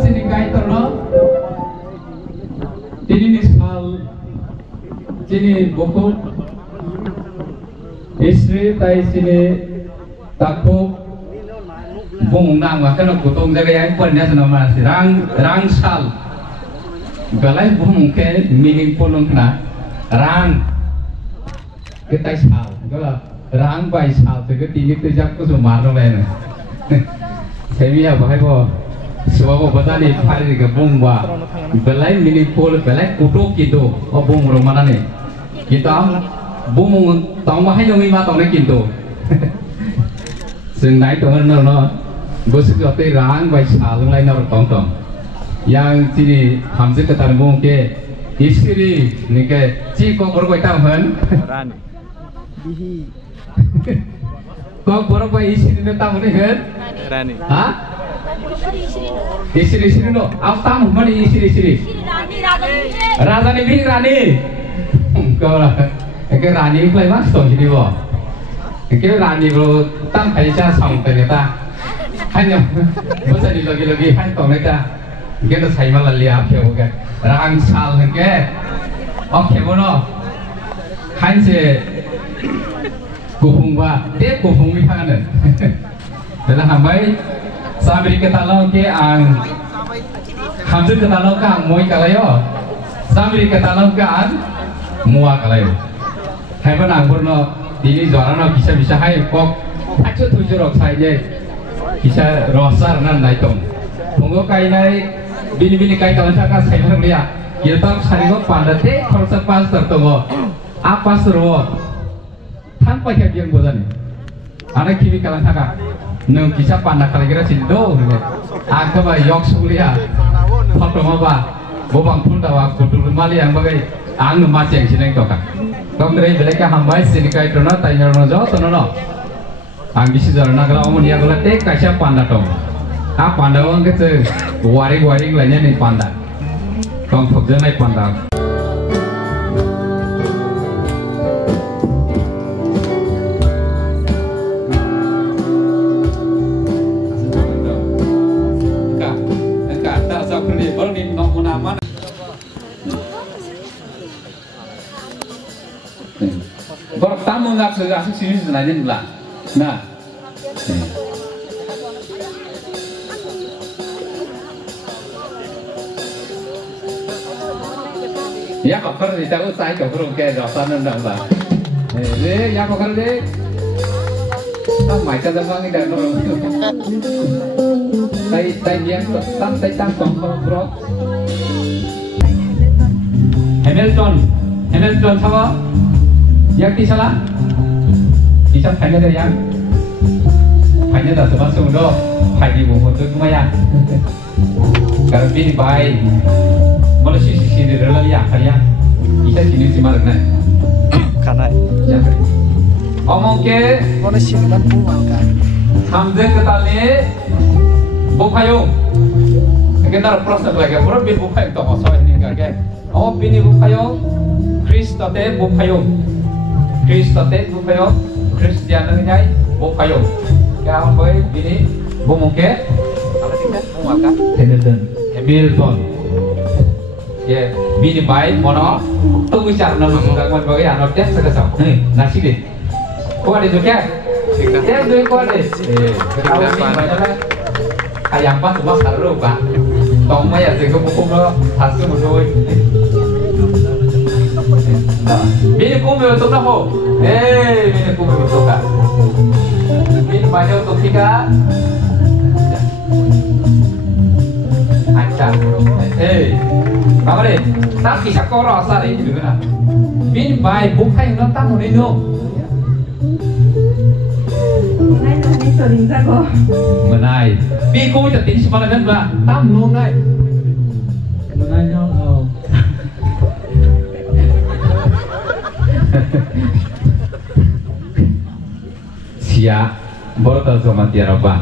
sini kai terno ini misal sini buku istri tai sini takut bung nang makan kutung jaga yang punya senama rang sal galai bung ke meaningful na rang kita sal kalau rang by sal tu ketini tu jak tu semua orang lain saya biar bahaya bo sebab betul ni hari ke bung ba galai meaningful galai kutuk gitu oh bung rumah ni kita bung tahu mahal yang lima tahu ni gitu sendai tu mana no bos itu ate rang by sal lain orang tong yang sini hamzah kata bung ke istri ni ke cik kau berbuat tahan Rani kau berbuat istri ni tahu ni kan Rani ha istri no apa mana istri Raja ni bini Rani kau lah ke Rani play mas tu jadi bo ke Rani bro tam kaisa song ternyata hanya bos ni lagi hanya tong mereka kita saya malah lihat ya bukan rang sal ke oke bono hanya kuhung ba dek kuhung mi tangan dalam hambai sabri kita lalu ke ang hamzah kita lalu ke ang moi kalayo sabri kita lalu ke ang mua kalayo hai pun ang purno ini jualan bisa hai kok acu tujuh rok saja bisa rosar nan naikong monggo kai nai bini kai kalau saya saya lihat kita sering pandai kalau sepas tertemu apa seru tanpa kebiang bosan anak kini kalau saya nung kisah pandai kalau kira sini do aku bah yok sulia foto apa bobang pun tahu kudu mali yang bagai ang masih yang sini kau kan kau dari belakang hambai sini kai terno tanya terno terno ang bisa jalan nak kalau omong dia kalau kasih pandai dong pandai orang kece waring lainnya nih pandai kong kerja naik pandai enggak tak seperti baru nih nong nama bertamu nggak segasik sini sebenarnya belah nah ya kok kerja kita usai kok kerja ke dosa nendang lah, ya kok kerja, mai kan zaman ini dah kerja, tay yang tay tong bro, Hamilton siapa? Yang di sana, di sana hanya ada yang, hanya dah sebab sudah, hanya bukan tu cuma ya, kalau bini baik. Mana sisi dalam ya karya, kita sini cuma dengan Karena ya. Omong ke mana sini kan pulang kan hamzah ketali bukayung kita proses lagi pura bin bukayung tu masalah ini kan oh bini bukayung Kristate bukayung Kristian dengan bukayung kawan boy bini bumung ke apa sih kan bunga kan Hamilton ya bini baik mono tunggu cara nama kawan boy anak dia sekarang nasi deh kau ada juga dia dua kau ada kalau ini banyak ayam pas cuma satu pak tong maya sehingga buku lo hasil musuh bini kumbi untuk apa bini kumbi untuk apa bini banyak untuk tiga acak kamu deh tak kisah kau rasa deh gitu kan bini baik bukan yang tamu nih no menai bikuจะติดสมาร์ทบ้าตั้มลงได้menai no sia baru tahu sama tiara apa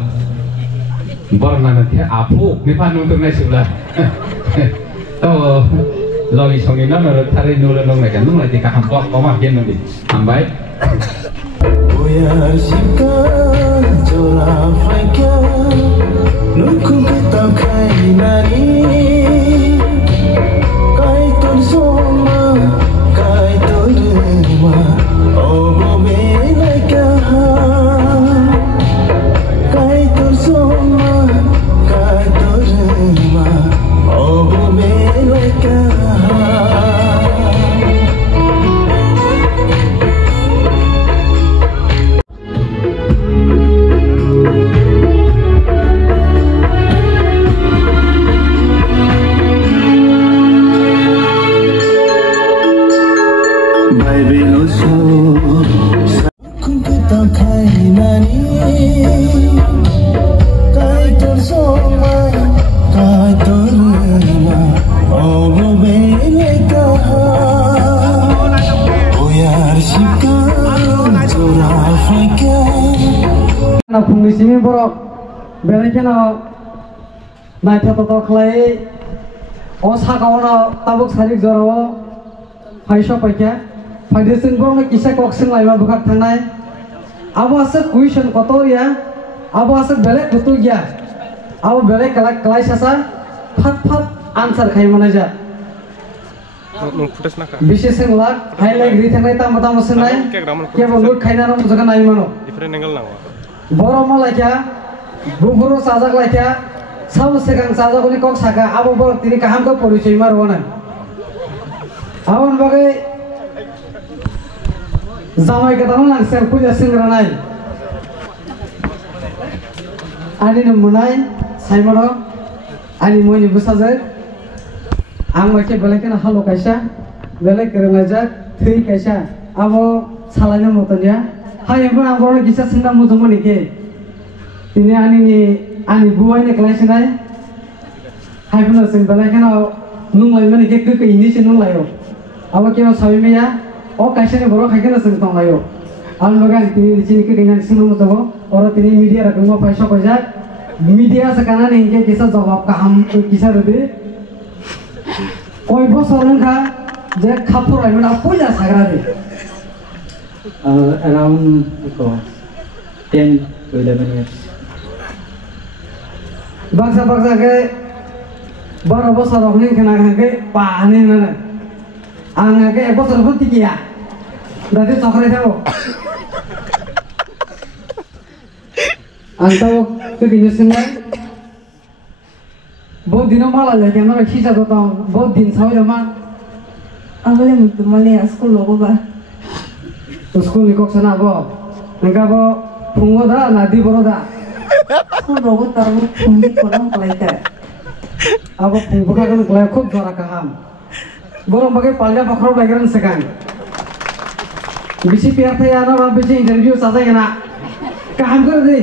baru nanti apu mipan untuk nasi ulah tahu lagi songin nama tarik nula nong mereka nung lagi kaham kok makin nanti ambai Jola flanker, nunggu kita kainan phungni simi borok belai kena naik toto kelai osa kawana tabuk sarik joro faisha paikya faidesin borok kisah koksing laiba bukat tanai abo asal question kotor ya abo asal belai kutu ya abo belai kelai sasa fat answer khai mana ja বিশেষ লাগ হাইলাইট রি থাকাই তা মতা মসনাই কে বলুট খাইনা রম জায়গা নাই মানো ডিফারেন্ট অ্যাঙ্গেল নাও বড় মালাইকা বুবুরো সাজাক লাইকা সাউ সেকাং সাজাকনি কক সাকা আবো বড় তিনি কাহাম কো পরিচয় মারবো না আবন বাগে জামাই কথা না সের পূজা সিংরা নাই আনি নমুনাই সাইমনো আনি মনি বুসাজে आं माके बेलेग ना हालो कायसा बेलेग केरंगाजा थै कायसा आबो सालायना मतनिया हाय एबो आं बरो गिसा सिंदा मुजमनि के तिनि आनि बुवाइने क्लासनाय हाय बुनो सिं बेलेग ना नुंलाय माने के गकै इनि सिन नुंलायो आबो केनो साबिमेया ओ कायसाने बरो खायकेना सिं तंगायो आं बगान तिनि सिनि के गैना सिं मुजमो और तिनि मीडिया रकमो पैसा पैसा मीडिया सकाना ने के किसा जवाब का हम किसा रदे Koi bosor nengka, je kapur ay mana punya sagrade. Around 10 to 11 years. Bangsa ke, baru bosor orang ni kena ke pani mana. Angga ke bosor pun tinggi ya. Berarti coklat tahu. Antau ke jenis ni. बहुत दिनों माला लेके ना खींचा तो बहुत दिन सावे जमा अगले मुद्दे माले स्कूल लोगों बा स्कूल निकोक सना बो नंगा बो फुंगो दा नादी बरो दा स्कूल लोगों तारू फुंगी कोलम कलाइता अब फुंगो का कन कलाइ खूब जोरा काम बरो बगे पालजा पखरो लागरन सकान बिसी पेर थे याना रा बिसी इंटरव्यू साजा केना काम कर दे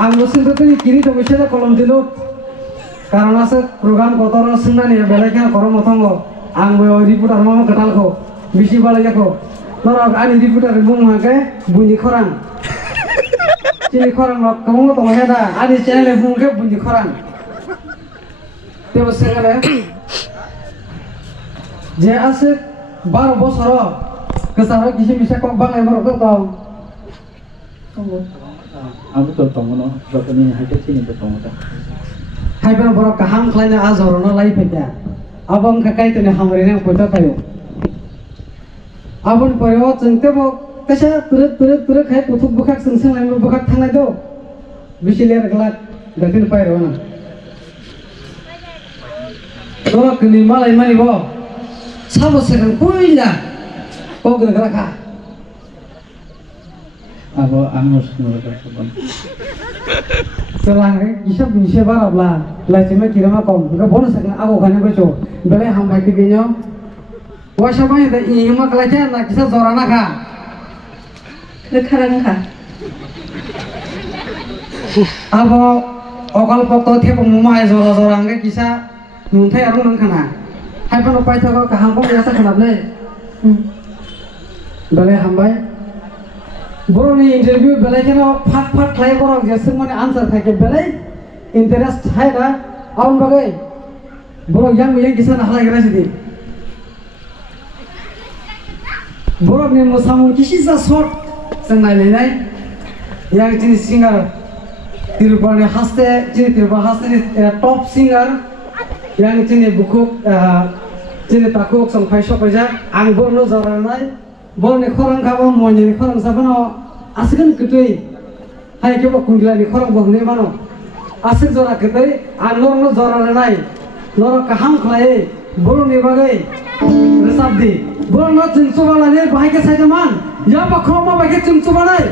आं लसिन तो किरी तो बिसे दा कलम दिलो karena se program kotor senang ya belaknya korom motongo anggo reporter mama ketal ko bisi balaya ko norok ani reporter bung make bunyi koran cini koran lok kamu to heda ani channel bung ke bunyi koran tebo segale je ase 12 বছর kesara kisi bisa kok bang emor ko tau aku to tomono rotoni hake sini to tomono hai ber borok kaham khlaina azorona lai pekya abang kakai tene hamrene kota kayo abon poyo chengte bo kasa turut khai puthuk bukhak sengseng lai bukhak thangai do bisiler glak gatin pai rona borok ni malai mani bo sabo sekan puila kogre graka abo angus nurut sabon selang isap bisa barabla lacima kirama kom enggak bonus sekarang aku kan beco beli hambai kegenyo wasapa itu ini mah kelajar nak kisah zorana kah lekarang kah abo okal pokto tiap umumah zora enggak kisah nuntai arung nang kana hai pun upai toko kahampong biasa kenapa le beli hambai boro ni interview belai kena fat khai boro jeseng mane answer khai ke belai interest hai na aun bagai boro yang kisah nah lagi rasi boro ni musamun kisi sa short sengai nai yang jenis singer Tirupani haste jenis Tirupani haste top singer yang jenis buku jenis takuk sang faisok aja ang boro zara nai bol ni korang kabo monye ni korang sabano asgen ketui hai kebo kungila ni korang bohne mano asik zora ketui anor no zora lenai noro kaham khlai bol ni bagai resabdi bol no chingsu bala ni bahai ke sai man ya bakhro ma bahai chingsu banai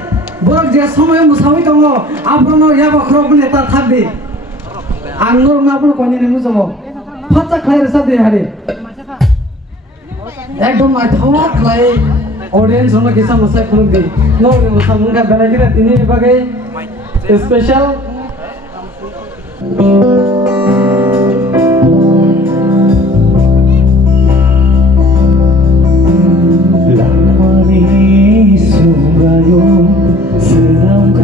bol je somoy musawi tongo abrono ya bakhro bune ta thakdi anor na bol konye ni mujomo fatsa khlai resabdi hari ekdom athawa khlai audience hono kisah masa khuluk di no masa mungka belai kira tini bagai special lamani sungayo senang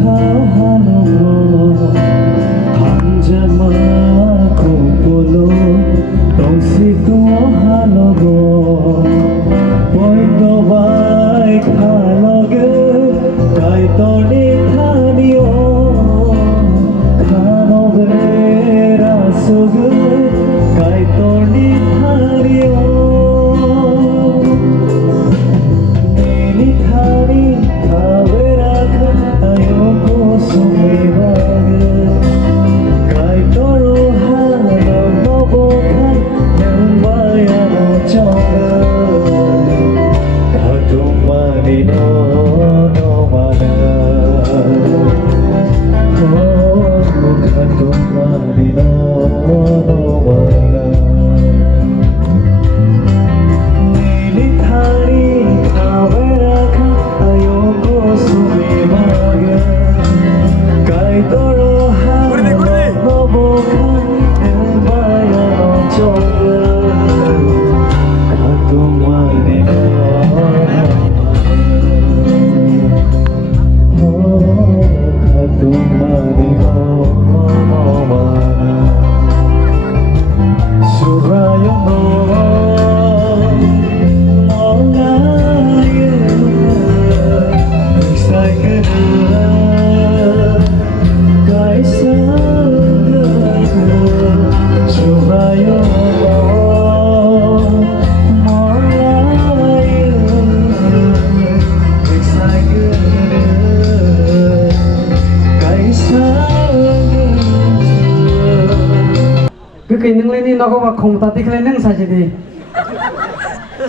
Kekei neng leni nago ba khong tati kle neng sa jadi.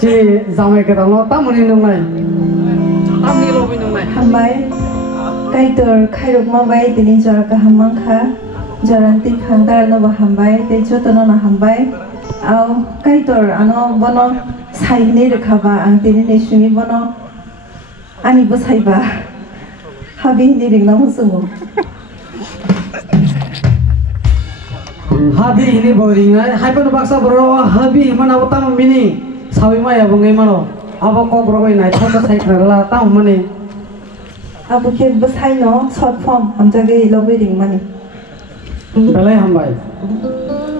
Si zamai ke tang lo tamuni neng lai. Tamni lo bi neng lai. Hambai kaitor khairok mabai tini jara ka hamang kha jaranti khangdar no ba hambai te jotono na hambai au kaitor ano bono saini rekha ba ang tini ne suni bono ani bo saiba habi ni ringna musungu Habi ini boring ay hai pun baksa bro habi mana utam mini sawi maya bungai mano abo ko bro nai thota sai krala ta mani abu ke besai no short form amjage lobe ring mani belai hambai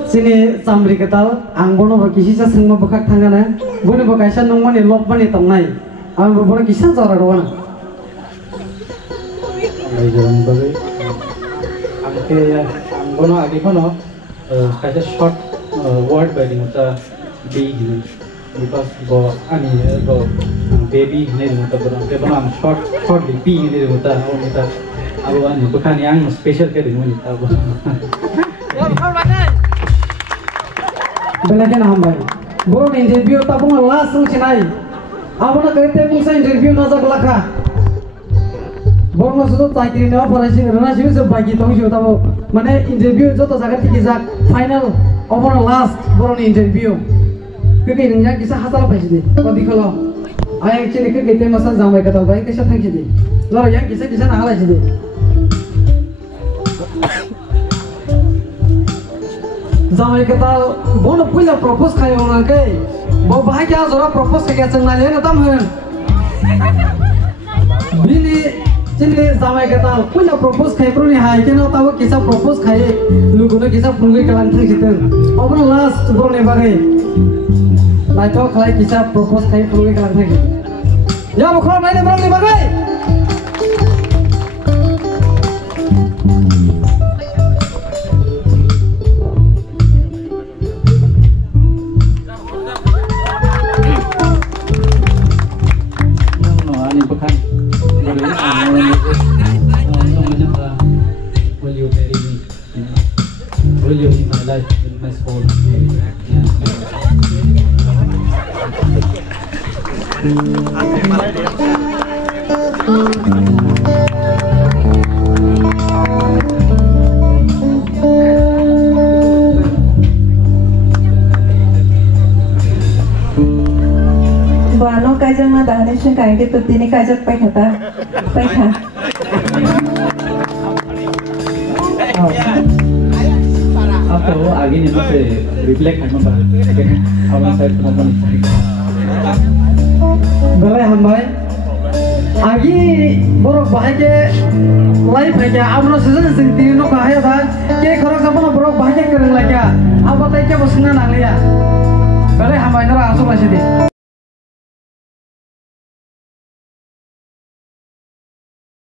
sini samri ketal ang bono ba kisi sa sangma bakak thangana bono ba kaisa nong mani lop mani tongnai ang bono kisa jara rona ai jalan bagai angke ang bono agi bono kaisa short word by dinota be gini because go ani go baby gini dinota bono ke bono ang short di be gini dinota onita abo ani bukan yang special ke dinota abo belakan hambai bono interview tabung last sung chinai abo na karte mung sa interview na jak lakha bono sudo taikri na parasi rana siu se bagi tong siu tabo mane interview joto jaga tiki jak final over last bono interview keke ningja kisa hasala paisi de kodi kholo ay actually keke te masa jamai kata bai kisa thangsi de loro yang kisa na halai de jamai kata bono puila propose khai ona ke bo bahai kya zora propose ke changna le na tam hen bini chini jamai kata puila propose khai pro ni hai ke na tawo kisa propose khai luguno kisa phungui kalang thang jiten obro last bro ne bagai lai to khai kisa propose khai phungui kalang thang ya bokho mai ne bro ne bagai In my life, in my soul. Bano kajang na dahani sing kain ke tutini kajak pai khata pai kha After again itu se reflect kan apa? Awal saya penonton. belai hambai agi borok bahage life hai kya amno season sing tino kahe da ke khorok sapno borok bahage kereng la kya abatai ke bosna na liya belai hambai nara asu masidi